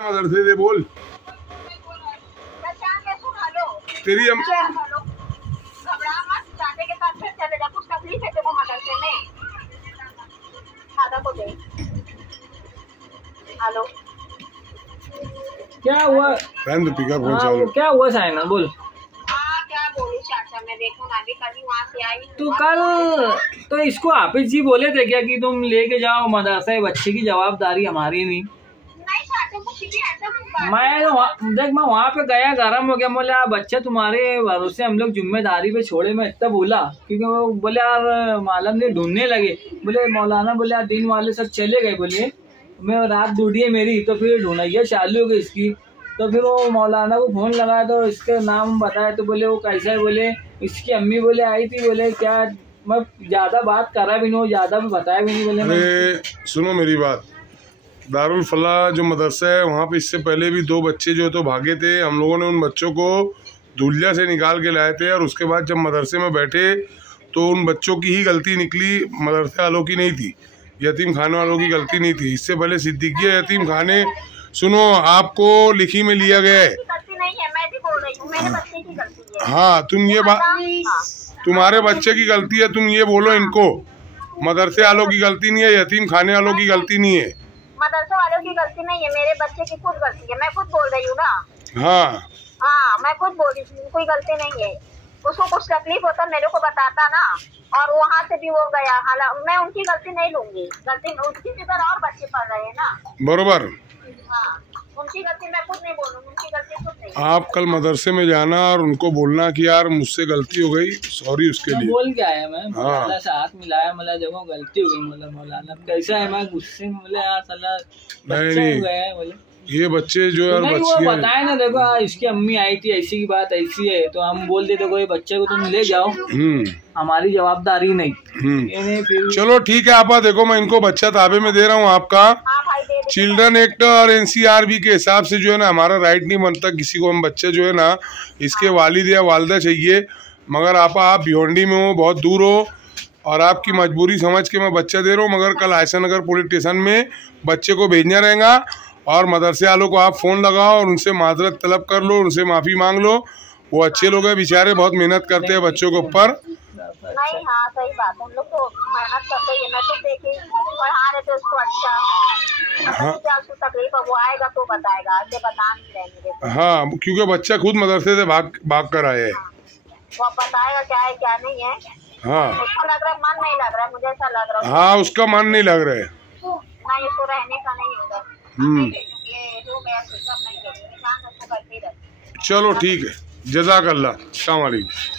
मदरसे से बोल तेरी हम हेलो क्या हुआ? पिकअप क्या हुआ साइना बोल। क्या बोलूं चाचा, मैं देखो ना अभी कल वहाँ से आई। तो कल तो इसको हाफिज जी बोले थे क्या कि तुम लेके जाओ मदरसा, बच्चे की जवाबदारी हमारी नहीं। नहीं चाचा, कुछ भी ऐसा मैं वहाँ पे गया, गरम हो गया। बोले बच्चा तुम्हारे भरोसे हम लोग जिम्मेदारी पे छोड़े। मैं इतना बोला क्योंकि वो बोले यार मालम ने ढूंढने लगे। बोले मौलाना बोले यार दिन वाले सब चले गए। बोले मैं रात ढूंढी है मेरी, तो फिर ढूंढिया चालू हो गई इसकी। तो फिर वो मौलाना को फोन लगाया तो इसके नाम बताया तो बोले वो कैसा है। बोले इसकी अम्मी बोले आई थी। बोले क्या मैं ज्यादा बात करा भी नहीं, ज्यादा भी बताया भी नहीं। बोले अरे सुनो मेरी बात, दारुल फलाह जो मदरसा है वहाँ पे इससे पहले भी 2 बच्चे जो तो भागे थे। हम लोगों ने उन बच्चों को धुलिया से निकाल के लाए थे और उसके बाद जब मदरसे में बैठे तो उन बच्चों की ही गलती निकली, मदरसे वालों की नहीं थी, यतीम खाने वालों की गलती नहीं थी। इससे पहले सिद्दीकिया यतीम खाने, सुनो आपको लिखी में लिया गया है। मैं भी बोल रही हूँ, मेरे बच्चे की गलती है। हाँ तुम ये बात, तुम्हारे बच्चे की गलती है, तुम ये बोलो इनको। मदरसे वालों की गलती नहीं है, यतीम खाने वालों की गलती नहीं है, मदरसे वालों की गलती नहीं है, मेरे बच्चे की खुद गलती है। मैं खुद बोल रही हूँ ना। हाँ मैं खुद बोल रही हूँ, कोई गलती नहीं है। उसको कुछ तकलीफ होता मेरे को बताता ना, और वहाँ से भी वो गया। हालांकि मैं उनकी गलती नहीं लूंगी, गलती उनकी जिधर और बच्चे पढ़ रहे हैं ना। बरोबर। हाँ उनकी गलती मैं खुद नहीं बोलूँगी, उनकी गलती खुद नहीं। आप कल मदरसे में जाना और उनको बोलना कि यार मुझसे गलती हो गई, सॉरी उसके लिए। बोल के आया मैं। हाँ साथ मिलाया, मतलब देखो गलती हो गई। मतलब मौलाना कैसा है, मैं गुस्से में बोले यार साला बच्चा हो गया है। बोले ये बच्चे जो यार वो बताए ना, देखो इसकी अम्मी आई थी, ऐसी की बात ऐसी है, तो हम बोल देते कोई बच्चे को तुम ले जाओ, हमारी जवाबदारी नहीं। फिर चलो ठीक है आपा, देखो मैं इनको बच्चा ताबे में दे रहा हूँ आपका। चिल्ड्रन एक्ट और NCRB के हिसाब से जो है ना हमारा राइट नहीं बनता किसी को हम बच्चे जो है ना इसके वालिद या वालदा चाहिए। मगर आपा आप भिवंडी में हो, बहुत दूर हो, और आपकी मजबूरी समझ के मैं बच्चा दे रहा हूँ। मगर कल आयशा नगर पुलिस स्टेशन में बच्चे को भेजना रहेगा और मदरसे वालों को आप फ़ोन लगाओ और उनसे माजरत तलब कर लो, उनसे माफ़ी मांग लो। वो अच्छे लोग हैं बेचारे, बहुत मेहनत करते हैं बच्चों के ऊपर। नहीं हाँ सही बात, हम लोग तो मेहनत करते हैं। मैं तो देखी पढ़ा रहे थे उसको अच्छा। हाँ उसको तकलीफ है, वो आएगा तो बताएगा, ऐसे बता नहीं रहे। हाँ क्योंकि बच्चा खुद मदरसे से भाग कर आया है। वो बताएगा क्या है क्या नहीं है। हाँ उसको लग रहा है मन नहीं लग रहा है, मुझे ऐसा लग रहा है। हाँ उसका मन नहीं लग रहा है, नहीं उसको रहने का नहीं होगा। ये हो गया नहीं, करते ही रहते। चलो ठीक है, जज़ाकल्लाह, अस्सलाम वालेकुम।